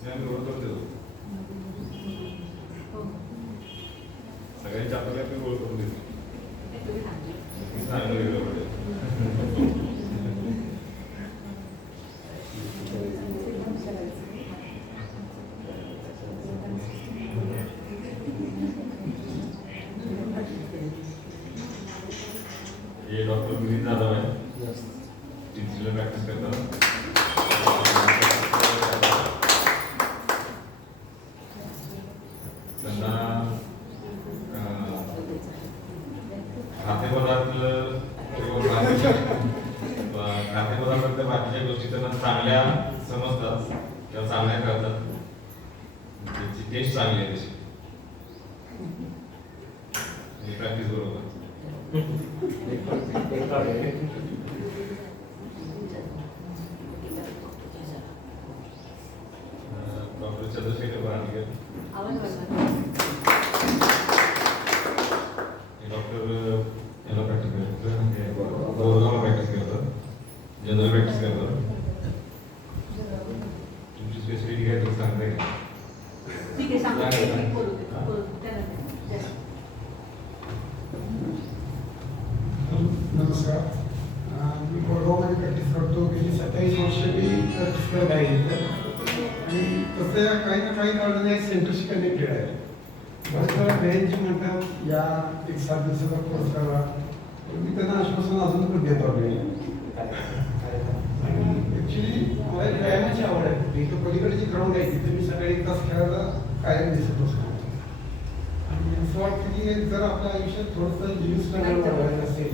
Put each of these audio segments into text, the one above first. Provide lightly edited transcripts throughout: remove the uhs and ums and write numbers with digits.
सगळ्यांच्या आपल्याला मी ओळख करून देते. ये डॉक्टर मिलिंद जाधव आहे, टीचरला प्रॅक्टिस करतात. त्यांना खाद्यपदार्थातल्या बाकीच्या गोष्टी त्यांना चांगल्या समजतात किंवा चांगल्या करतात. त्याची टेस्ट चांगली आहे तशी प्रॅक्टिस बरोबर. डॉक्टर चंद्रशेखर बाराणकर डॉक्टर याला प्रॅक्टिस करतात, गौरवाला प्रॅक्टिस करतात, जनरल प्रॅक्टिस करतात. तुमची स्पेसिफिक काय तर सांगताय का? नमस्कार, मी कोळगावमध्ये प्रॅक्टिस करतो. गेली 27 वर्ष मी प्रॅक्टिस करत आहे आणि तसं काही ना काही कारणाने सेंटरशी कनेक्टेड आहे. बरेच वेळा बँकची म्हणतात या एक 7 दिवसाचा कोर्स करा, मी त्यांना आश्वासन अजून पण देतो नाही. आणि ॲक्च्युली मला व्यायामाची आवड आहे. इथं पलीकडे जी ग्राउंड आहे तिथे मी सकाळी 1 तास खेळायला कायम दिसत असतो. आणि असं वाटतं की जर आपल्या आयुष्यात थोडंसं जीव स्ट्रगल वाढवायचं असेल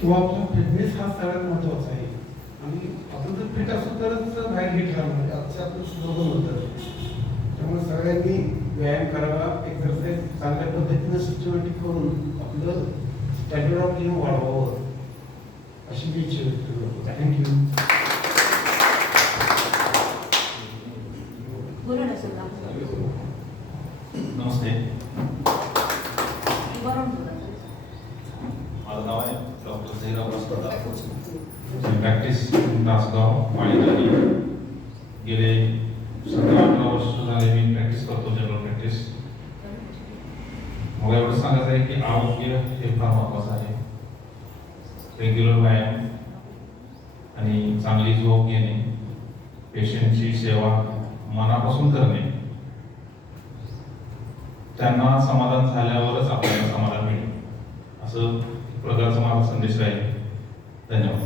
किंवा आपला फिटनेस हा सगळ्यात महत्त्वाचा आहे. आणि आपण जर फिट असू तरच बाहेर हिट राहणार, आजचं आपलं स्लोगन होतं. त्यामुळे सगळ्यांनी व्यायाम करावा, एक्सरसाइज चांगल्या पद्धतीनं सिस्टमॅटिक करून आपलं स्टँडर्ड ऑफ लिव्हिंग वाढवावं अशी मी इच्छा व्यक्त करतो. थँक्यू. नमस्ते, माझं नाव आहे डॉक्टर जयराम राजपता. प्रॅक्टिस तासगाव माळीगावी गेले 17-18 वर्ष झाले मी प्रॅक्टिस करतो, जनरल प्रॅक्टिस. मला एवढं सांगायचं आहे की आरोग्य हे फार महत्त्वाचं आहे. रेग्युलर व्यायाम आणि चांगली झोप घेणे, पेशंटची सेवा मनापासून करणे, त्यांना समाधान झाल्यावरच आपल्याला समाधान मिळेल, असं प्रकारचा माझा संदेश राहील. धन्यवाद.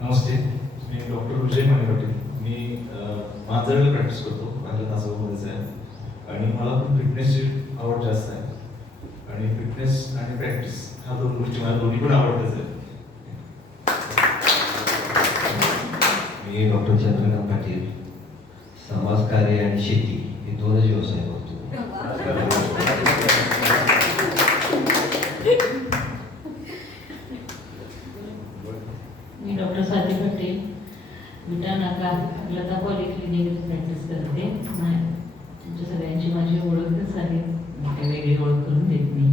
नमस्ते, मी डॉक्टर विजय माने पाटील. मी मांजरला प्रॅक्टिस करतो, पहिल्या तासामध्येच आहे. आणि मला पण फिटनेसची आवड जास्त आहे. आणि फिटनेस आणि प्रॅक्टिस ह्या 2 गोष्टी मला दोन्ही पण आवडतच आहेत. मी डॉक्टर चंद्रकांत पाटील. समाजकार्य आणि शेती हे 2च व्यवसाय करतो. मी डॉक्टर स्वाती पटेल, विटा नाका लता पॉलिक्लिनिक प्रॅक्टिस करते. तुमच्या सगळ्यांची माझी ओळखच आहे, काही वेगळी ओळख करून देत नाही.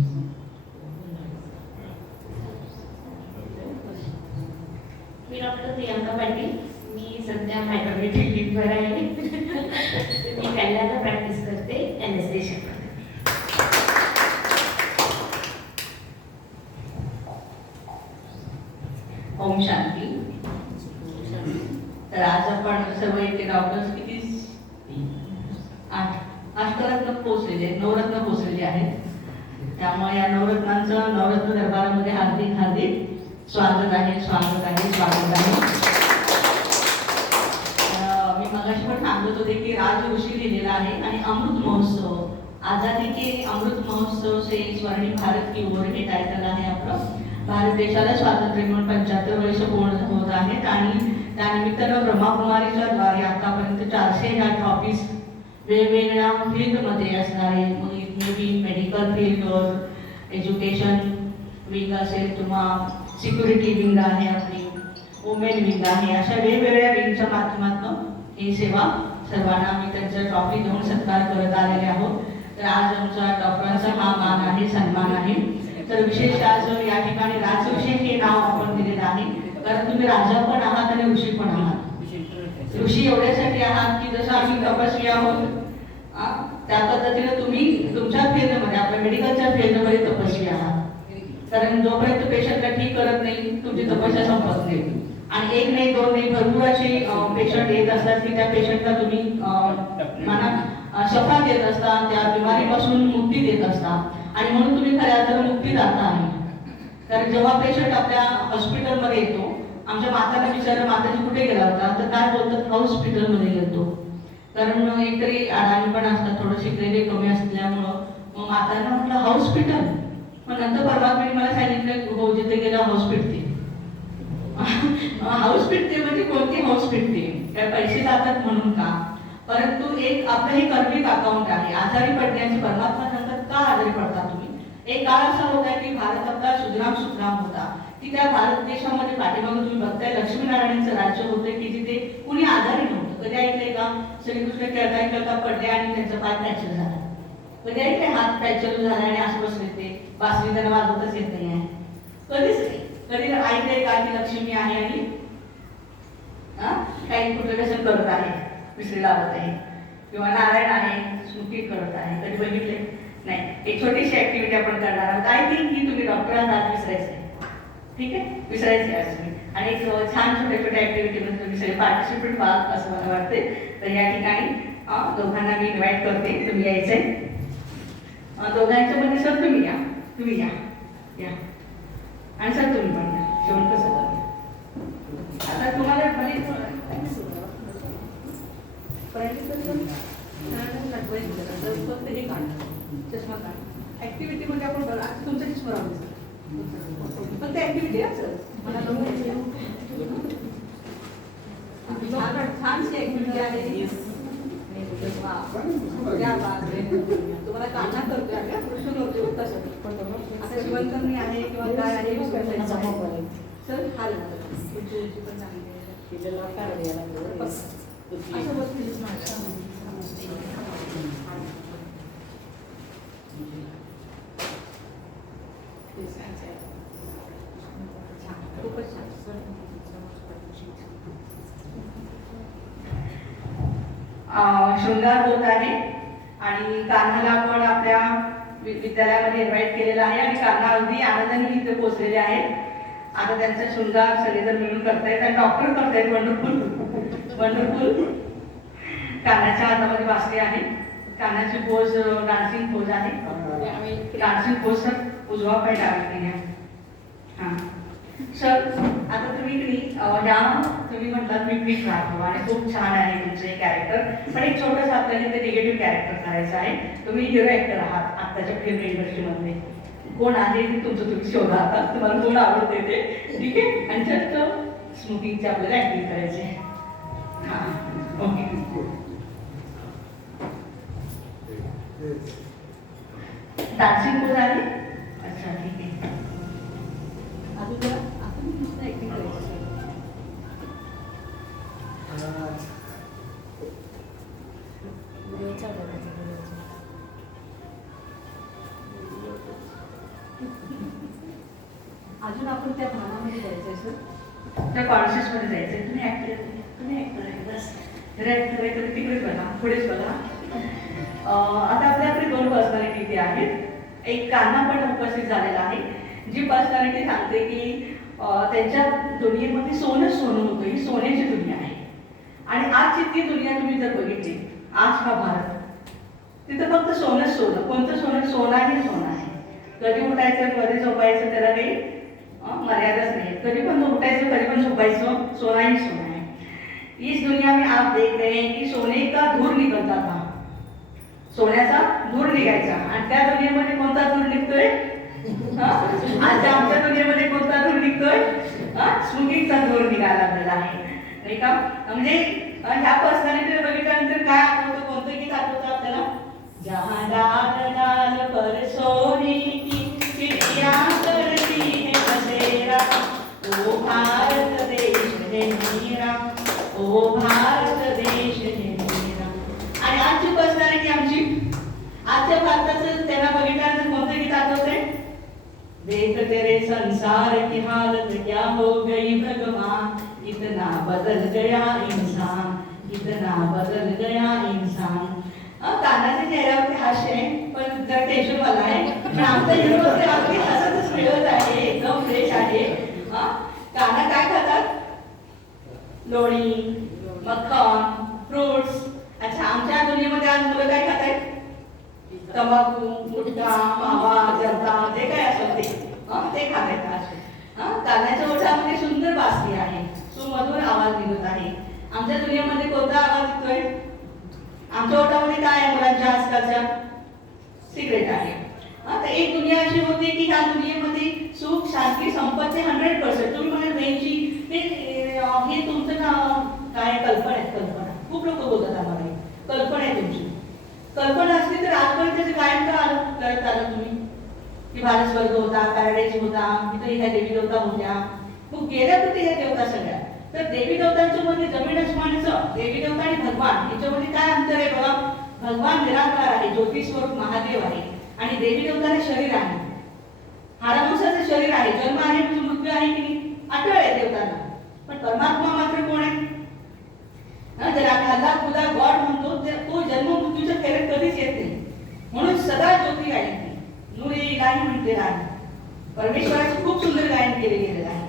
मी डॉक्टर प्रियांका पाटील. मी सध्या मायक्रोमेट्रिक लीडवर आहे. मी कल्याणला प्रॅक्टिस करते एनेस्थेशिया. ओम शांती. तर आज आपण सर्व इथे डॉक्टर्स किती 8 रत्न पोचलेले आहेत, 9 रत्न पोचलेले आहेत. त्यामुळे या नवरत्नांचं नवरत्न दरबारामध्ये हार्दिक हार्दिक स्वागत आहे, स्वागत आहे, स्वागत आहे. मी मगाशी पण सांगत होते की राजऋषी लिहिलेला आहे आणि अमृत महोत्सव, आझादी के अमृत महोत्सव से स्वर्णिम भारत की ओर हे टायटल आहे आपलं. भारत देशाला स्वातंत्र्य मिळून 75 वर्ष पूर्ण होत आहेत आणि त्यानिमित्तानं ब्रह्माकुमारीच्या द्वारे आतापर्यंत 400 ह्या ट्रॉफीज वेगवेगळ्या फील्डमध्ये असणारे, मेडिकल फील्डवर, एज्युकेशन विंग असेल किंवा सिक्युरिटी विंग आहे आपली, वुमेन विंग आहे, अशा वेगवेगळ्या विंगच्या माध्यमातून ही सेवा सर्वांना आम्ही त्यांचा ट्रॉफी देऊन सत्कार करत आलेले आहोत. तर आज आमच्या डॉक्टरांचा हा मान आहे, सन्मान आहे. तर विशेष आज या ठिकाणी राजऋषी हे नाव आपण दिलेलं आहे, कारण तुम्ही राजा पण आहात आणि ऋषी पण आहात. ऋषी एवढ्यासाठी आहात की जसं आम्ही तपस्वी आहोत त्या पद्धतीने तुम्ही तुमच्या फील्डमध्ये आपल्या मेडिकलच्या फील्डमध्ये तपस्वी आहात. कारण जोपर्यंत पेशंटला ठीक करत नाही तुमची तपस्या संपत नाही. आणि एक नाही दोन नाही भरपूर असे पेशंट येत असतात की त्या पेशंटला तुम्ही मनात शफा देत असता, त्या बिमारीपासून मुक्ती देत असता आणि म्हणून तुम्ही खऱ्या अर्थानं मुक्तीदाता आहे. कारण जेव्हा पेशंट आपल्या हॉस्पिटलमध्ये येतो, आमच्या माताला विचारलं माताजी कुठे गेला होता तर काय बोलतात हॉस्पिटलमध्ये गेलो. कारण एकतरी अडाणी पण असतात, थोडं शिकलेले कमी असल्यामुळं मग मातांना म्हटलं हॉस्पिटल. मग नंतर परमात्म्याने मला सांगितलं हो जिथे गेला हाऊस पिटते. हाऊस पिटते म्हणजे कोणती हाऊस पिटते, काय पैसे जातात म्हणून का, परंतु एक आपलं हे कर्मिक अकाउंट आहे. आजारी पडण्याचे परमात्मा सांगतात का आजारी पडता तुम्ही. एक काळ असा होता की भारत आपला सुजलाम सुफलाम होता, की त्या भारत देशामध्ये पाठीमागे तुम्ही बघताय लक्ष्मीनारायणांचं राज्य होतं की जिथे कुणी आजारी नव्हतं. कधी ऐकलंय का श्रीकृष्ण खेळता पडले आणि त्यांचा पाय फ्रॅक्चर झाला. कधी ऐकलंय हात फ्रॅक्चर झाला आणि असं बसले ते बासरी त्यांना वाजवतच येत नाही आहे. कधीच नाही. कधी ऐकलंय का की लक्ष्मी आहे आणि काही कुठलं व्यसन करत आहे, विसरी लावत आहे, किंवा नारायण आहे स्मृती करत आहे. कधी बघितले नाही. एक छोटीशी ऍक्टिव्हिटी आपण करणार आहोत. आय थिंक की तुम्ही डॉक्टर आहात विसरायचं आहे, ठीक आहे, विसरायचे आहे तुम्ही. आणि एक छान छोट्या छोट्या ऍक्टिव्हिटीमध्ये तुम्ही सगळे पार्टिसिपेट व्हाल असं मला वाटते. तर या ठिकाणी दोघांना मी इन्व्हाइट करते, तुम्ही यायचंय. दोघांच्या मध्ये सर तुम्ही या आणि सर तुम्ही पण या. शेवट कसं आता तुम्हाला फक्त हे काढणार चष्मा काढ ऍक्टिव्हिटी मध्ये आपण बघा तुमचा चष्मा राहू फक्त ऍक्टिव्हिटी असं मला छानशी ऍक्टिव्हिटी आहे. तुम्हाला काढणं करतोय कृष्ण करतोय तसं आता शिवणकरणी आहे किंवा काय आहे सर हाल पण खूपच छान. शृंगार होत आहे आणि कान्हाला पण आपल्या विद्यालयामध्ये इन्व्हाइट केलेलं आहे आणि कान्हा अगदी आनंदाने इथे पोहोचलेले आहेत. आता त्यांचा शृंगार सगळेजण मिळून करतायत आणि डॉक्टर करतायत. वंडरफुल कान्हाच्या हातामध्ये बासरी आहे. कान्हाची पोज डान्सिंग पोज आहे. डान्सिंग पोज सर उजवा पाय डावी घ्या. हां सर आता तुम्ही म्हटलात मी क्विक राहतो आणि खूप छान आहे तुमचं हे कॅरेक्टर. पण एक छोटंसं आपल्याला ते निगेटिव्ह कॅरेक्टर करायचं आहे. तुम्ही हिरो ऍक्टर आहात आत्ताच्या फिल्म इंडस्ट्रीमध्ये. कोण आहे ते तुमचं तुम्ही शोधा. आता तुम्हाला कोण आवडते ते, ठीक आहे. आणि जस्ट स्मोकिंगचे आपल्याला ऍक्टिंग करायचे. हां ओके. डान्सिंग पोज आहे. अच्छा ठीक आहे. अजून जरा आपण नुसतं ऍक्टिंग करायचं. अजून आपण त्या भावनामध्ये जायचंय सर, त्या कॉन्शियसमध्ये जायचंय. तुम्ही ऍक्टर आहे बस. ऍक्टर आहे तर तिकडेच बघा, पुढेच बघा. आता आपल्याकडे दोन पर्सनॅलिटी इथे आहेत. एक कान्हा पण उपस्थित झालेला आहे, जी पर्सनॅलिटी सांगते की त्यांच्या दुनियेमध्ये सोनंच सोनं होतं. ही सोन्याची दुनिया आहे. आणि आजची ती दुनिया तुम्ही जर बघितली, आज हा भारत, तिथं फक्त सोनंच सोनं. कोणतं सोनं? सोनं आहे, सोनं आहे. कधी उठायचं कधी झोपायचं त्याला काही मर्यादाच नाही. कधी पण उठायचं कधी पण झोपायचं, सोना ही सोना है. इस दुनिया में आप देख रहे हैं की सोने का धूर निकलता था, सोन्याचा धूर निघायचा. आणि त्या दुनियेमध्ये कोणता धूर निघतोय? आज आमच्या दुनियेमध्ये कोणता धूर निघतोय? स्मोकिंगचा धूर निघायला लागलेला आहे, नाही का. म्हणजे ह्या पर्सनॅलिटीला बघितल्यानंतर काय आठवतं, कोणतं गीत आठवतं आपल्याला? जहां डाल डाल पर सोने की चिड़िया करती है बसेरा, ओ भारत देश है मेरा, ओ भारत देश है मेरा. आणि आजची पर्सनॅलिटी आमची, आजच्या भारताचं त्यांना बघितल्यानंतर कोणतं गीत आठवतंय? देख तेरे संसार की हालत क्या हो गई भगवान, इतना बदल गया इंसान. कितना बदल गया इंसान. कानाच्या चेहऱ्यावरती हास्य आहे, पण जरा टेन्शन वाला आहे. पण आमचा हिरो अगदी हसतच मिळत आहे, एकदम फ्रेश आहे. काना काय खातात? लोणी, मक्खन, फ्रुट्स. अच्छा, आमच्या दुनियेमध्ये आज मुलं काय खात आहेत? तंबाखू, गुटखा, मावा, जर्दा, जे काय असेल ते खात आहेत आज. कानाच्या ओठामध्ये सुंदर बासरी आहे, सुमधुर आवाज निघत आहे. आमच्या दुनियेमध्ये कोणता आवाज येतोय? आमच्या ओठामध्ये काय आहे मुलांच्या आजकालच्या? सिगरेट आहे. तर एक दुनिया अशी होती की ह्या दुनियेमध्ये सुख, शांती, संपत्ती 100%. तुम्ही म्हणाल वेंची हे तुमचं काय कल्पना आहे? कल्पना खूप लोक बोलतात आम्हाला, कल्पना आहे तुमची. कल्पना असली तर आजपर्यंत त्याचं गायन का करत आलं तुम्ही? की भारत स्वर्ग होता, पॅराडाईज होता, तिथे ह्या देवी देवता होत्या. मग गेल्या कुठे ह्या देवता सगळ्या? तर देवी देवतांच्या मध्ये जमीन आसमानाचं, देवी देवता आणि भगवान याच्यामध्ये काय अंतर आहे बघा? भगवान निराकार आहे, ज्योती स्वरूप महादेव आहे, आणि देवी देवताला शरीर आहे, हाडामांसाचं शरीर आहे, जन्म आहे म्हणजे मृत्यू आहे की नाही? अटळ आहे देवतांना. पण परमात्मा मात्र कोण आहे? जर आम्ही अल्लाह खुदा गॉड म्हणतो, तर तो जन्म मृत्यूच्या फेऱ्यात कधीच येत नाही. म्हणून सदा ज्योती गायन नूर इलाही म्हटलेलं आहे. परमेश्वराचं खूप सुंदर गायन केले गेलेलं आहे.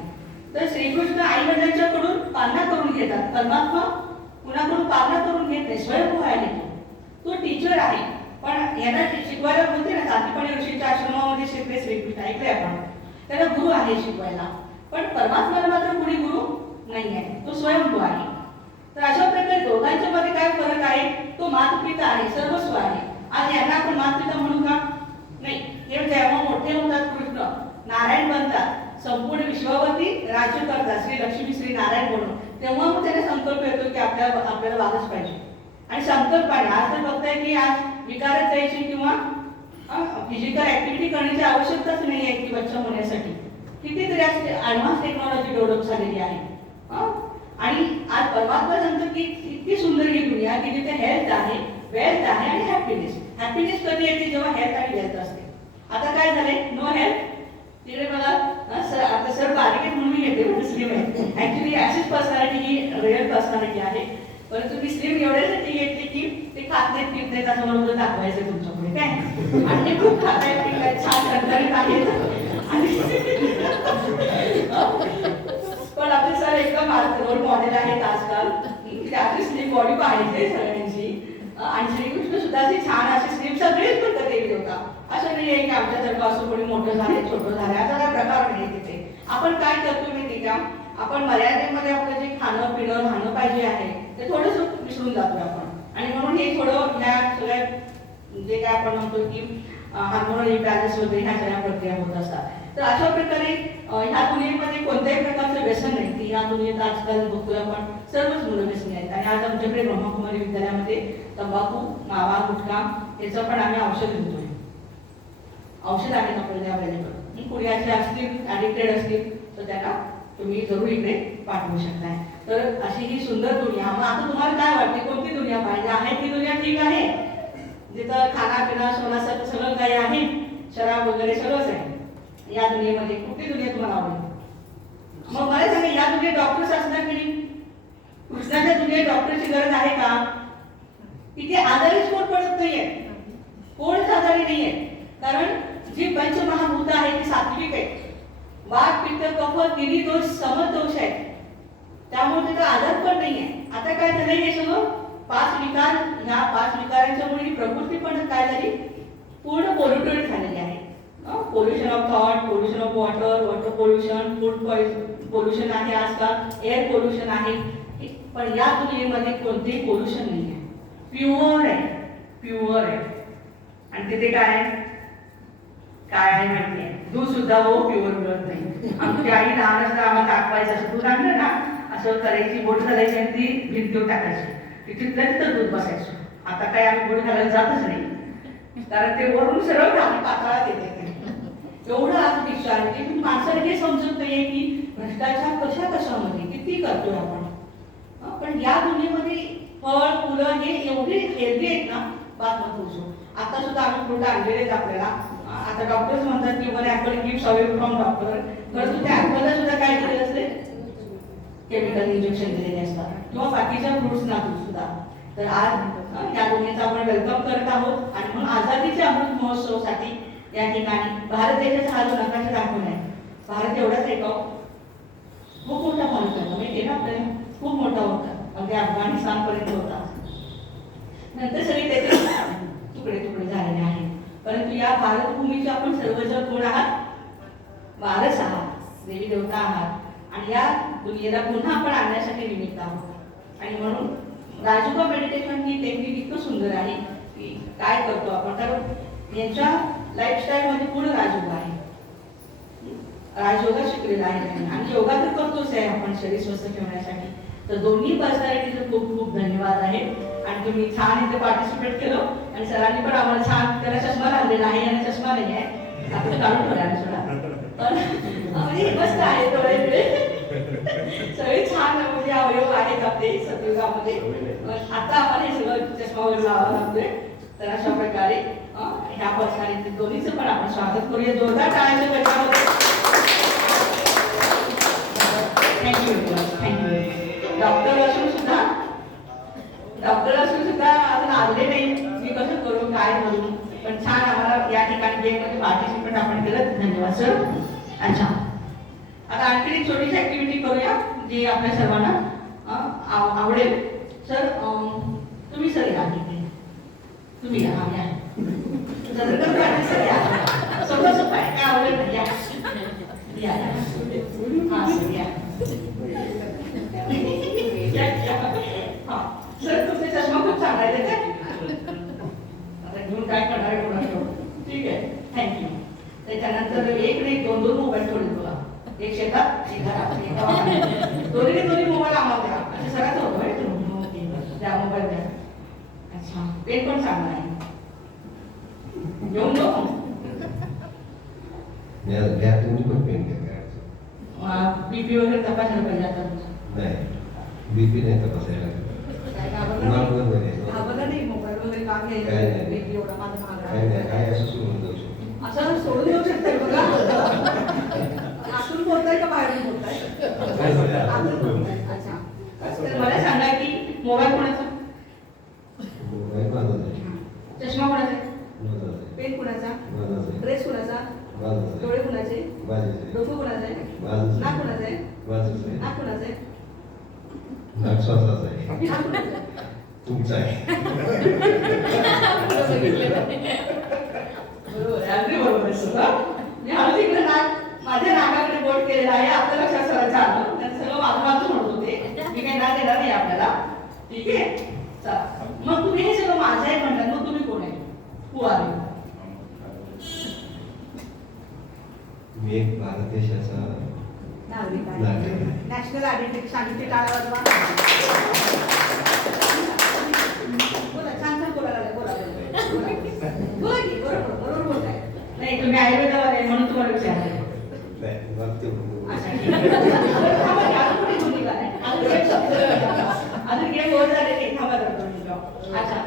तर श्रीकृष्ण आई वडिलांच्याकडून पालना करून घेतात. परमात्मा कुणाकडून पालना करून घेत नाही, स्वयंभू आहे तो टीचर आहे. पण यांना शिकवायला बोलते ना, शांतीपणी ऋषीच्या आश्रमामध्ये शिकले श्रीकृष्ण, ऐकले आपण. त्याला गुरु आहे शिकवायला, पण परमात्म्याला मात्र कुणी गुरु नाही आहे, तो स्वयंभू आहे. तर अशा प्रकारे दोघांच्या मध्ये काय फरक आहे? तो मातपिता आहे, सर्वस्व आहे. आज यांना आपण मातपिता म्हणू का? नाही. हे जेव्हा मोठे होतात कृष्ण, नारायण बनतात, संपूर्ण विश्वावरती राज्य करतात, श्री लक्ष्मी श्री नारायण म्हणून, तेव्हा मग त्याला संकल्प येतो की आपल्याला वागच पाहिजे. आणि संकल्पाने आज तर बघताय की आज विकारात जायची किंवा फिजिकल ऍक्टिव्हिटी करण्याची आवश्यकताच नाही आहे की बच्चा होण्यासाठी. कितीतरी आज ऍडव्हान्स टेक्नॉलॉजी डेव्हलप झालेली आहे. आणि आज परमात्मा सांगतो की इतकी सुंदर ही दुनिया की जिथे हेल्थ आहे, वेल्थ आहे आणि हॅपीनेस. हॅपीनेस कधी येते? जेव्हा हेल्थ आणि वेल्थ असते. आता काय झाले? No health. तिकडे मला आता सर बारीक आहे म्हणून मी घेते, म्हणजे स्लिम आहे. ऍक्च्युली अशीच पर्सनॅलिटी ही रिअल पर्सनॅलिटी आहे, परंतु मी स्लिम एवढ्यासाठी घेतली की ते खात नाहीत पीत नाहीत असं मला दाखवायचं तुमच्या पुढे काय. आणि ते खूप खात आहेत, छान ठणठणीत आहेत. पण आपले सर एकदम रोल मॉडेल आहेत आजकाल. आपली स्लिम बॉडी पाहिजे सगळ्यांची. आणि श्रीकृष्ण सुद्धा अशी छान अशी स्लिम सगळेच पण देवी होता. असं नाही आहे की आमच्यासारखं असं कोणी मोठं झाले छोटं झाले असा काय प्रकार नाही तिथे. आपण काय करतो माहिती का? आपण मर्यादेमध्ये आपलं जे खाणं पिणं राहणं पाहिजे आहे ते थोडंसं विसरून जातो आपण. आणि म्हणून हे थोडं ह्या सगळ्या जे काय आपण म्हणतो की हार्मोनल इम्बॅलन्स वगैरे ह्या सगळ्या प्रक्रिया होत असतात. तर अशा प्रकारे ह्या दुनियेमध्ये कोणत्याही प्रकारचं व्यसन नाही की ह्या दुनियेत आजकाल बघतोय आपण सर्वच मुलं व्यसनी आहेत. आणि आज आमच्याकडे ब्रह्मकुमारी विद्यालयामध्ये तंबाखू, मावा, गुटखा याचं पण आम्ही औषध घेतोय. औषध आहेत आपल्याला अवेलेबल. कुणी असे असतील ॲडिक्टेड असतील तर त्यांना तुम्ही जरूर इकडे पाठवू शकताय. तर अशी ही सुंदर दुनिया. मग आता तुम्हाला काय वाटते कोणती दुनिया पाहिजे? आहे ती दुनिया ठीक आहे जिथं खाना पिणं सोनं सगळं काही आहे, शराब वगैरे सगळंच आहे. या दुनियेमध्ये कुठली दुनिया तुम्हाला आवडेल? मग मला सांगा, या दुनियेत डॉक्टर्स असणार की नाही? कृष्णाच्या दुनियेत डॉक्टरची गरज आहे का? इथे आजारीच कोण पडत नाहीये, कोणच आजारी नाहीये. कारण जी पंचमहाभूत आहे ती सात्विक आहे. वात पित्त कफ तिन्ही दोष समदोष आहेत, त्यामुळे तिथं आजार पण नाहीये. आता काय झालंय? हे सगळं 5 विकार, ह्या 5 विकारांच्यामुळे प्रकृती पण काय झाली? पूर्ण पोल्युटेड झालेली आहे. Pollution of thought, pollution of water, water pollution, food pollution आहे आजकाल, एअर पोल्युशन आहे. पण या दुनियेमध्ये कोणतेही पोल्युशन नाही आहे, प्युअर आहे, प्युअर आहे. आणि तिथे काय आहे? काय आहे माहिती आहे? दूध सुद्धा हो प्युअर मिळत नाही. आमची आई लहान असताना आम्हाला दाखवायचं, असं दूध आणलं ना असं करायची, बोट घालायची आणि ती भिंतीवर टाकायची, तिथल्या तिथं दूध बसायचं. आता काय आम्ही बोट घालायला जातच नाही, कारण ते वरून सरळ खाली पातळात येते. एवढं आज दीक्षा आहे की माणसाला हे समजत नाहीये की भ्रष्टाचार कशा कशामध्ये किती करतोय आपण. पण या दुनियेमध्ये फळ फुलं हे एवढे हेल्दी आहेत ना, बात मत पूछो. आता सुद्धा आम्ही फ्रूट आणलेले आहेत आपल्याला. आता डॉक्टर्स म्हणतात की one apple gives away from doctor, परंतु त्या ऍपलला सुद्धा काय केलेलं असते? केमिकल इंजेक्शन दिलेले असतात. किंवा बाकीच्या फ्रुट्सना सुद्धा. तर आज या दोन्हीचा आपण वेलकम करत आहोत आणि म्हणून आझादीच्या अमृत महोत्सवासाठी या ठिकाणी भारत देशाचा हा जो नकाशा दाखवला आहे, भारत एवढाच आहे का? खूप मोठा भारत होता, माहिती ना आपल्याला, खूप मोठा होता, अगदी अफगाणिस्तान पर्यंत होता. नंतर सगळे त्याचे तुकडे तुकडे झालेले आहेत. परंतु या भारतभूमीचे आपण सर्वजण कोण आहात? वारस आहात, देवी देवता आहात आणि या दुनियेला पुन्हा आपण आणण्यासाठी निमित्त आहोत. आणि म्हणून राजयोगा मेडिटेशन ही टेक्निक इतकं सुंदर आहे की काय करतो आपण, कारण यांच्या लाईफस्टाईल मध्ये पूर्ण राजयोगा आहे, राजयोगा शिकलेला आहे आणि योगा तर करतोच आहे आपण शरीर स्वस्थ ठेवण्यासाठी. तर दोन्ही पर्सनॅलिटीचे खूप खूप धन्यवाद आहे. आणि तुम्ही छान इथे पार्टिसिपेट केलं आणि सरांनी पण आम्हाला छान, त्याला चष्मा लागलेला आहे आणि चष्मा नाही आहे, आपण काढून ठेवला सोडा, पण म्हणजे मस्त आहे डोळे सगळे छान म्हणजे अवयव आहेत आपले सतयुगामध्ये. आता आम्हाला हे सगळं चष्मा वगैरे लावावं लागतोय. तर अशा प्रकारे ह्या पर्सनॅलिटी दोन्हीचं पण आपण स्वागत करूया जोरदार टाळ्यांच्या गजरामध्ये. Thank you thank you. डॉक्टर असून सुद्धा अजून आले नाही, मी कसं करू काय करू, पण छान आम्हाला या ठिकाणी गेममध्ये पार्टिसिपेट आपण केलं, धन्यवाद सर. अच्छा, आता आणखी एक छोटीशी ऍक्टिव्हिटी करूया जी आपल्या सर्वांना आवडेल. सर तुम्ही सर या तिथे, तुम्ही या सर या, सोपं सोपं आहे, काय आवडेल नाही, या हा सर या. सर तुमचे चष्मा खूप चांगला आहे काय? आता घेऊन काय करणार आहे कोणाला? ठीक आहे, थँक्यू. त्याच्यानंतर एक नाही दोन दोन मोबाईल ठेवले तुला, एक शेतात एक घरात, एक गावात. दोन्ही मोबाईल आम्हाला द्या, असं सगळ्याच होतं द्या मोबाईल द्या. अच्छा, पेन पण चांगला आहे, घेऊन जाऊ. तुम्ही पण पेन घ्या. बीपी वगैरे तपासायला पाहिजे आता. नाही, बीपी नाही तपासायला. घाबरला नाही, मोबाईल वगैरे काम घ्यायचं बीपी एवढा माझा महाग काय असं सोडून जाऊ शकतो, असं सोडून देऊ शकते बघा. आतून बोलताय का बाहेरून बोलताय? अच्छा, तर मला सांगा की मोबाईल कोणाचा? चष्मा कोणाचा? पेन कोणाचा? ड्रेस कोणाचा? डोळे कोणाचे? डोकं कोणाचं आहे? नाक कोणाचं आहे? नाक कोणाचं आहे? तुमचा आहे. बरोबर, अगदी बरोबर आहे सर. मी हळूच इकडे नाक माझ्या नाकाकडे बोट केलेलं आहे, आपल्या लक्षात सरायचं आलं, त्यात सगळं माझं माझं म्हणत होते, मी काही नाक देणार नाही आपल्याला. ठीक आहे, चला मग तुम्ही हे सगळं माझं आहे म्हणतात, मग तुम्ही कोण आहे? Who are you? मी एक भारत देशाचा नागरिक आहे. नागरिक. नॅशनल आयडेंटिटी सांगितले टाळा वाजवा. बोला, छान छान बोलायला लागले, बोला बोला की, बरोबर बरोबर बोलताय. नाही तुम्ही आयुर्वेदावर आहे म्हणून तुम्हाला विचारलं. नाही, मला तेवढं अच्छा, ठीक आहे. थांबा की, अजून कुठे बोलली का नाही? अजून गेम ओव्हर झाले की थांबा करतो मी जॉब. अच्छा,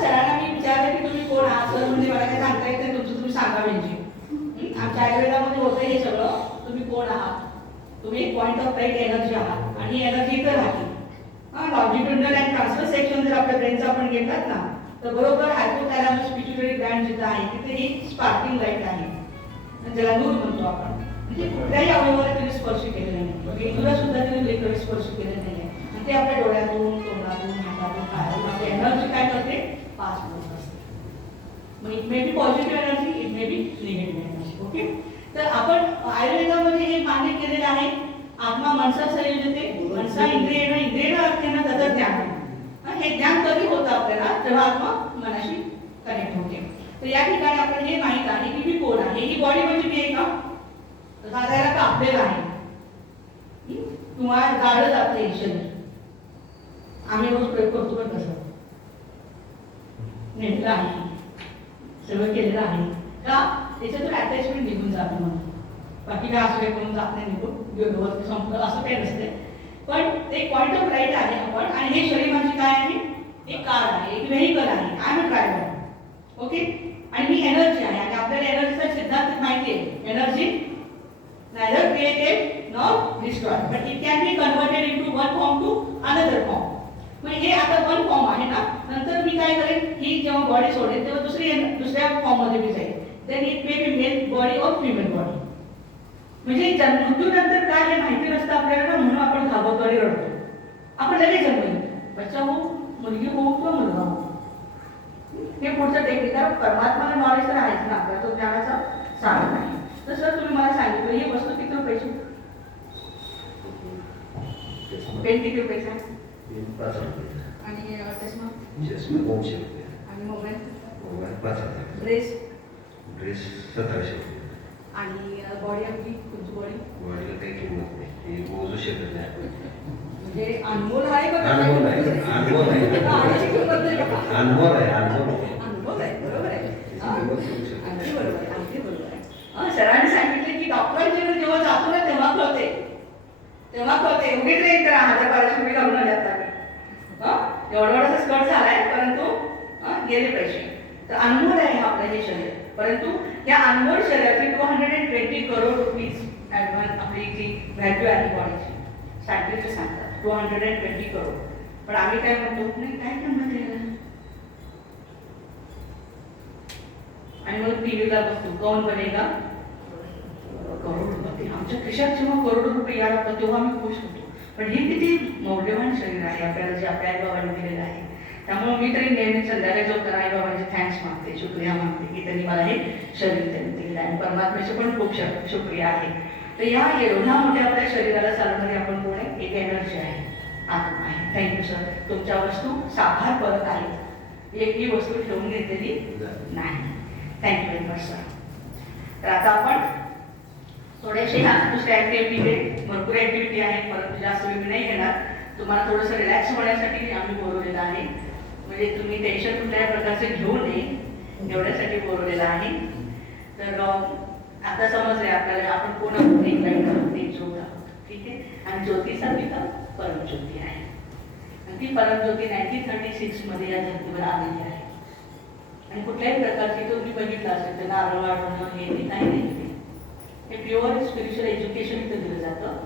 सरांना मी विचारलं की तुम्ही कोण आहात? सर म्हणजे मला काय सांगता येत नाही, तुमचं तुम्ही सांगा म्हणजे. आमच्या आयुर्वेदामध्ये होतं हे सगळं, तुम्ही कोण आहात? तुम्ही पॉइंट ऑफ राईट एनर्जी आहात आणि एनर्जी इथं राहते. लॉजिट्युडनल अँड ट्रान्सफर सेक्शन जर आपल्या ब्रेनचं आपण घेतलात ना, तर बरोबर हायपोथॅलॅमस पिट्युटरी ग्लँड जिथं आहे तिथे ही स्पार्किंग लाईट आहे, ज्याला नूर म्हणतो आपण. म्हणजे कुठल्याही अवयवाला तिने स्पर्श केलेला नाही, मेंदूला सुद्धा तिने लेखरी स्पर्श केलेला नाही आणि ते आपल्या डोळ्यातून, तोंडातून, हातातून, पायातून आपली एनर्जी काय करते? पास होत असते. मग it may B positive energy, it may B negative energy. Okay, तर आपण आयुर्वेदामध्ये हे मान्य केलेलं आहे, आत्मा मनसा संयोजते, मनसा इंद्रियेण, इंद्रियेण अर्थेन तत् ज्ञान. हे ज्ञान कधी होतं आपल्याला? जेव्हा आत्मा मनाशी कनेक्ट होते. तर या ठिकाणी आपल्याला हे माहित आहे की मी कोण आहे. ही बॉडी म्हणजे मी आहे का? साधायला कापलेलं आहे, तुम्हाला गाडलं जातं हे शरीर. आम्ही रोज प्रयोग करतो पण कसं नेमकं आहे, सगळं केलेलं आहे का? त्याच्यातून अटॅचमेंट निघून जातो म्हणून. बाकी काय असं काही करून जात नाही, निघून गेलो संपलं असं काही नसते. पण ते पॉइंट ऑफ राईट आहे आपण, आणि हे शरीर म्हणजे काय आहे? एक कार आहे, एक व्हेरिकल आहे. I am a driver. Okay, आणि मी एनर्जी आहे आणि आपल्याला एनर्जीचा सिद्धांत माहिती आहे. Energy neither created nor destroyed, but it can be converted into one form to another form. मग हे आता वन फॉर्म आहे ना, नंतर मी काय करेन, ही जेव्हा बॉडी सोडेल तेव्हा दुसऱ्या फॉर्ममध्ये मी जाईल. Then it may be male body और फिमेल बॉडी. म्हणजे मृत्यूनंतर काय हे माहिती नसतं आपल्याला ना, म्हणून आपण घाबरतो आणि रडतो. आपण लगेच जन्म घेतो, बच्चा हो, मुलगी हो किंवा मुलगा हो, हे पुढचं टेक्निक. कारण परमात्माला नॉलेज तर आहेच ना, आपल्या तो ज्ञानाचा सागर नाही. तसं तुम्ही मला सांगितलं ही वस्तू किती रुपयाची, पेन किती रुपयाचा आणि चष्मा आणि मोबाईल, ड्रेस आणि बॉडी आपली तुमची बॉडी म्हणजे अनमोल आहे बघा. अनमोल आहे, अनमोल आहे. आणि किंमत नाही बघा. अनमोल आहे, अनमोल आहे. अनुभव आहे, बरोबर आहे. अगदी बरोबर आहे, अगदी बरोबर आहे. सरांनी सांगितले की डॉक्टरांकडे जेव्हा जातो ना तेव्हा कळते उगीच नाही तर 1000-1200 रुपये घालून आले आता. एवढा स्कट झालाय, परंतु गेले पैसे. तर अनमोल आहे आपलं हे शरीर, परंतु या अनमोल शरीराची 220 करोड रुपीज ॲडव्हान्स आपली जी व्हॅल्यू आहे बॉडीची, सायंटिस्ट सांगतात 220 करोड. पण आम्ही काय म्हणतो, नाही काय किंमत आहे. आणि मग टीव्हीला बसतो, कौन बनेगा करोडपती. आमच्या खिशात जेव्हा करोड रुपये यायला लागतात तेव्हा आम्ही खुश होतो. पण हे किती मौल्यवान शरीर आहे आपल्याला, जे आपल्या आईबाबांनी दिलेलं आहे. त्यामुळे मी तरी नेहमी संध्याकाळी झोपताना आईबाबांचे थँक्स मागते, शुक्रिया मागते की त्यांनी मला हे शरीर त्यांनी दिलेलं आहे. आणि परमात्म्याचे पण खूप शुक्रिया आहे. तर या एवढ्या मोठ्या आपल्या शरीराला चालवणारी आपण कोण आहे, एक एनर्जी आहे, आत्मा आहे. Thank you sir. तुमच्या वस्तू साभार परत आहेत, एकही वस्तू ठेवून घेतलेली नाही. Thank you very much sir. तर आता आपण थोडेसे दुसऱ्या ॲक्टिव्हिटी, भरपूर ॲक्टिव्हिटी आहेत, परंतु जास्त वेळ नाही घेणार. तुम्हाला थोडंसं रिलॅक्स होण्यासाठी आम्ही बोलवलेलं आहे. म्हणजे तुम्ही टेन्शन कुठल्याही प्रकारचे घेऊ नये एवढ्यासाठी बोलवलेलं आहे. तर आता समजले आपल्याला आपण कोण आहोत, एक लाईट आहोत, एक ज्योत आहोत. ठीक आहे. आणि ज्योतीचा पिता परमज्योती आहे. आणि ती परमज्योती 1936 मध्ये या धर्तीवर आलेली आहे. आणि कुठल्याही प्रकारची तुम्ही बघितलं असेल तर नारळ वाढवणं हे काही नाही. हे प्युअर स्पिरिच्युअल एज्युकेशन इथं दिलं जातं.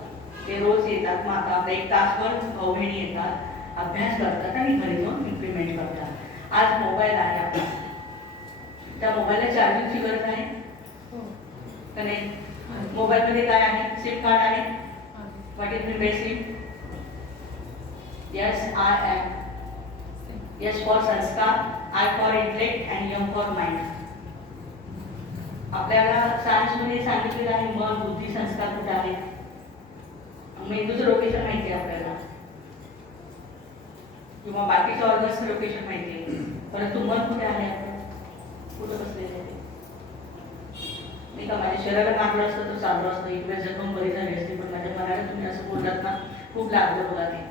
ते रोज येतात, माता आपल्या 1 तासभर भाऊ-बहिणी येतात, अभ्यास करतात आणि घरी जाऊन इम्प्लिमेंट करतात. आज मोबाईल आहे आपला, त्या मोबाईलला चार्जिंगची गरज आहे का नाही? मोबाईलमध्ये काय आहे, सिम कार्ड आहे. What is the best sim? Yes, I M. S for sanskar, I for intellect and M for mind. आपल्याला सायन्समध्ये सांगितलेलं आहे मन, बुद्धी, संस्कार कुठे आहे. मेंदूचं लोकेशन माहिती आहे आपल्याला, किंवा बाकीच्या ऑर्गन्सचं लोकेशन माहिती आहे, परंतु मन कुठे आहे, कुठं बसलेलं आहे नाही का. माझ्या शरीराला लागलं असतं तर चालू असतं, इकडे जखम बरी झाली असते, पण माझ्या मनाला तुम्ही असं बोललात ना, खूप लागलं बोला ते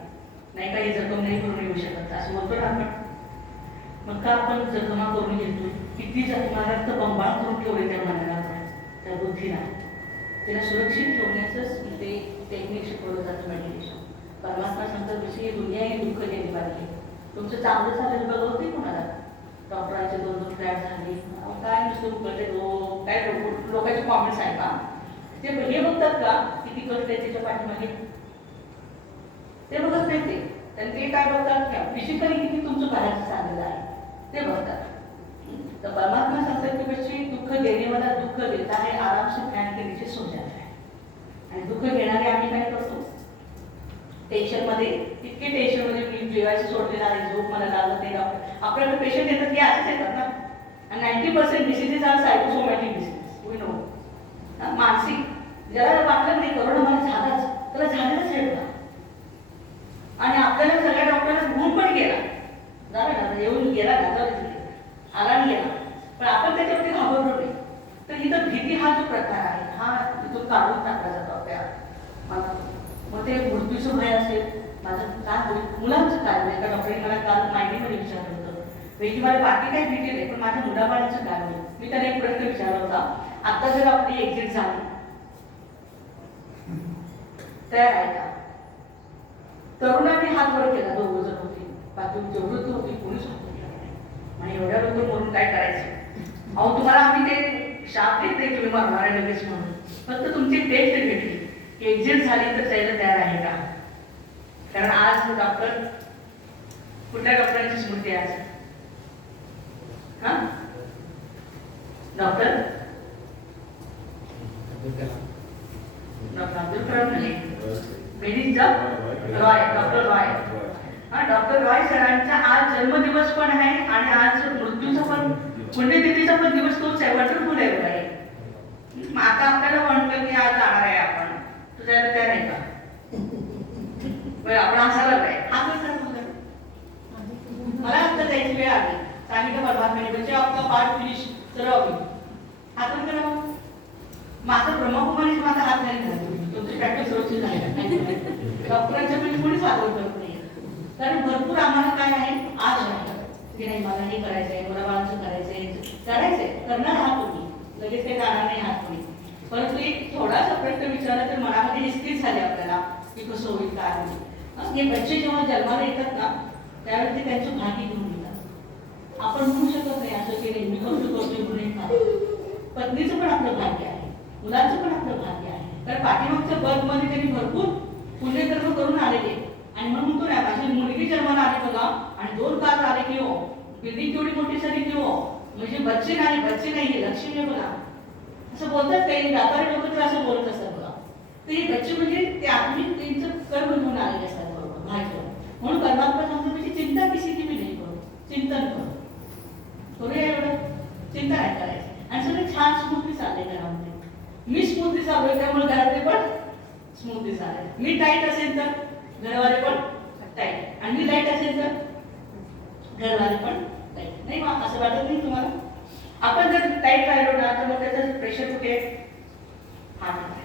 नाही का, ही जखम नाही करून येऊ शकत असं बोलतो ना आपण. मग का आपण जखमा करून घेतो, किती जखमाला तर बंबाळ करून ठेवले त्या मनाला, त्या बुद्धीला. त्याला सुरक्षित ठेवण्याचंच ते टेक्निक शिकवलं जातं मेडिटेशन. परमात्मा सांगतात विषयी दुनिया ही दुःख देणे पाहिजे. तुमचं चांगलं झालेलं बघत होते कोणाला, डॉक्टरांचे 2-2 फ्लॅट झाले, काय नुसतं उकळते काय लोकांचे कॉमेंट्स आहे का, ते हे बघतात का किती कष्ट आहे त्याच्या पाठीमागे, ते बघत नाही ते. आणि ते काय बघतात, फिजिकली किती तुमचं बाहेरचं चाललेलं आहे ते बघतात. तर परमात्मा सांगतात की बच्चे दुःख देणे वाला दुःख देता है, आराम से फैन के नीचे सो जाता है. आणि दुःख घेणारे आम्ही काय करतो, टेन्शनमध्ये इतके टेन्शनमध्ये मी जेवायचं सोडलेलं आहे, झोप मला लागत नाही. डॉक्टर आपल्याकडे पेशंट येतात की असंच येतात ना. आणि 90% diseases are psychosomatic diseases, we know. मानसिक, ज्याला वाटलं नाही करोना मला झालाच, त्याला झालेलंच आहे बघा. आणि आपल्याला सगळ्या डॉक्टरांना गुण पण गेला, झालं ना, येऊन गेला ना, आराम गेला, पण आपण त्याच्यावरती घाबरलो नाही. तर इथं भीती हा जो प्रकार आहे हा इथून काढून टाकला जातो आपल्या मनातून. मग ते मृत्यूचं भय असेल, माझं काय होईल, मुलांचं काय होईल. एका डॉक्टरने मला काल माहितीमध्ये विचारलं होतं, वेळी मला बाकी काही भीती नाही, पण माझ्या मुलाबाळांचं काय होईल. मी त्याला एक प्रश्न विचारला होता, आता जर आपली एक्झिट झाली तयार आहे का. तरुणांनी हात वर केला, 2 जण होते, बाकी जेवढं होती कोणीच हात वर केला नाही. आणि एवढ्या लोक म्हणून काय करायचं. अहो तुम्हाला आम्ही ते शाप देत नाही तुम्ही मरणार लगेच म्हणून, फक्त तुमची टेस्ट घेतली की एक्झिट झाली तर जायला तयार आहे का. कारण आज डॉक्टर कुठल्या डॉक्टरांची स्मृती आहे आज? हा? डॉक्टर अब्दुल कलाम नाही, बेनिंजा रॉय, डॉक्टर रॉय. हा, डॉक्टर रॉय सरांचा आज जन्मदिवस पण आहे आणि आज मृत्यूचा पण, पुण्यतिथीचा पण दिवस तोच आहे. वंडरफुल आहे बघा हे. मग आता आपल्याला म्हटलं की आज जाणार आहे आपण, तुझ्या त्या नाही का बरं, आपण असायला काय हा कसं मला आता जायची वेळ आली, सांगितलं बरबाद म्हणजे आपला पार्ट फिनिश सर्व हात पण करा. माझं ब्रह्मकुमारीच माझा हात नाही घालतो, तुमची प्रॅक्टिस रोजची झाली. डॉक्टरांच्या वेळी कोणीच हात करत नाही, कारण भरपूर आम्हाला काय आहे आज आहे की नाही मला हे करायचंय, मला बाळांचं करायचंय, करायचंय, करणार आहात तुम्ही, लगेच काही जाणार नाही आहात तुम्ही. परंतु एक थोडासा प्रश्न विचारला तर मनामध्ये निश्चित झाले आपल्याला की कसं होईल काय होईल. हे बच्चे जेव्हा जन्माला येतात ना त्यावेळेस ते त्यांचं भाग्य घेऊन येतात. आपण म्हणू शकत नाही असं की नाही मी करतो म्हणून. पत्नीचं पण आपलं भाग्य आहे, मुलाचं पण आपलं भाग्य आहे, कारण पाठीमागच्या बर्थमध्ये त्यांनी भरपूर पुण्यकर्म करून आलेले. आणि म्हणून म्हणतो ना माझी मुलगी जन्माला आली बघा आणि 2 कार आले की हो, बिल्डिंग केवढी मोठी झाली की हो, म्हणजे बच्चे नाही लक्ष्मी आहे बघा, असं बोलतात काही व्यापारी लोक तर असं बोलत असतात बघा. तर हे बच्चे म्हणजे ते आत्मिक त्यांचं कर्म घेऊन आलेले असतात बरोबर भाग्य. म्हणून परमात्मा सांगतो म्हणजे चिंता किसी की मी नाही करू, चिंतन करू. करूया एवढं, चिंता नाही करायची आणि सगळं छान स्मूथली चाललंय घरामध्ये. मी स्मूथली चाललोय त्यामुळे घरातले पण स्मूथली चाललंय. मी टाईट असेल तर घरवाले पण टाईट, आणि मी लाईट असेल तर घरवाले पण टाईट. नाही मग असं वाटत नाही तुम्हाला? आपण जर टाईट राहिलो ना तर मग त्याचं प्रेशर कुठे हार्ट.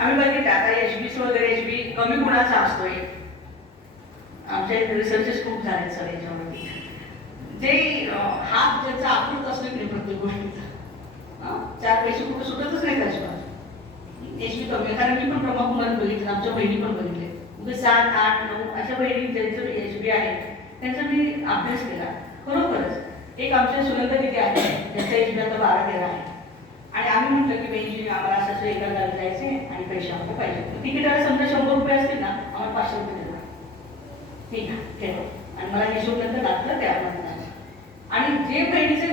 आम्ही बघितलं आता HB वगैरे HB कमी गुणाचा असतोय. आमच्या रिसर्चेस खूप झाले सर याच्यावरती. जे हात ज्याचा आकृत असतो की प्रत्येक गोष्टीचा 4 पैसे कुठे सुटतच नाही त्याच्यावर. HB कमी आहे, कारण मी पण ब्रह्मकुमारी बघितलं, आमच्या बहिणी पण बघितले. म्हणजे 7, 8, 9 अशा बहिणी ज्यांचं HB आहे त्यांचा मी अभ्यास केला. खरोखरच एक आमच्या सुनंदा दिदी आहे ज्यांचा HB आता 12-13 आहे. आणि आम्ही म्हटलं की बहिणी आम्हाला असं एका गावी जायचे आणि पैसे आम्हाला पाहिजे. तिकीटाला समजा 100 रुपये असतील ना, आम्हाला 500 रुपये देणार. ठीक आहे ठेवा. आणि मला हिशोब नंतर लागतं त्याप्रमाणे. आणि जे बहिणीचं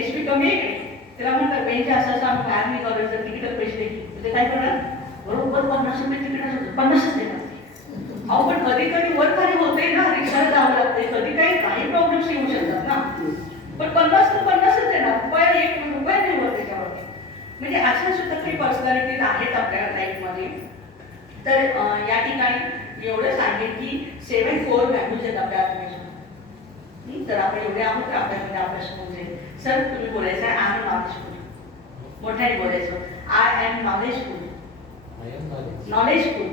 HB कमी आहे त्याला म्हणतात बहिणीचे असं आम्ही बाहेर नाही करायचं, तिकीटात पैसे द्यायचे. ते काय करणार बरोबर 50 रुपये तिकीट असतं, 50च देणार. अहो पण कधी कधी वर खाली होते ना, रिक्षाला जावं लागते, कधी काही प्रॉब्लेम्स येऊ शकतात ना. पण 50 तर 50च देणार, ₹1 नाही वर त्याच्यावरती. म्हणजे अशा सुद्धा काही पर्सनॅलिटीज आहेत आपल्या लाईफमध्ये. तर या ठिकाणी एवढं सांगेल की 7 कोर व्हॅल्यूज आहेत आपल्या आत्म्याच्या. तर आपण एवढे आहोत तर आपल्यामध्ये अभ्यास होऊन जाईल. सर तुम्ही बोलायचं आहे आय एम नॉलेजफुल, मोठ्याने बोलायचं आय एम नॉलेजफुल, नॉलेजफुल.